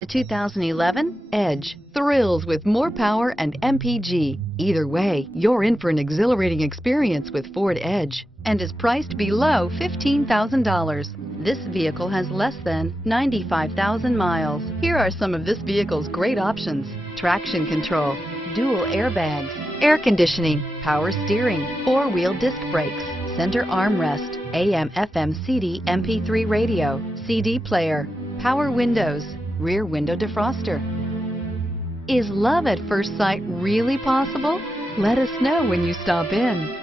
The 2011 Edge thrills with more power and MPG. Either way, you're in for an exhilarating experience with Ford Edge and is priced below $15,000. This vehicle has less than 95,000 miles. Here are some of this vehicle's great options: traction control, dual airbags, air conditioning, power steering, four-wheel disc brakes, center armrest, AM/FM CD MP3 radio, CD player, power windows, rear window defroster. Is love at first sight really possible? Let us know when you stop in.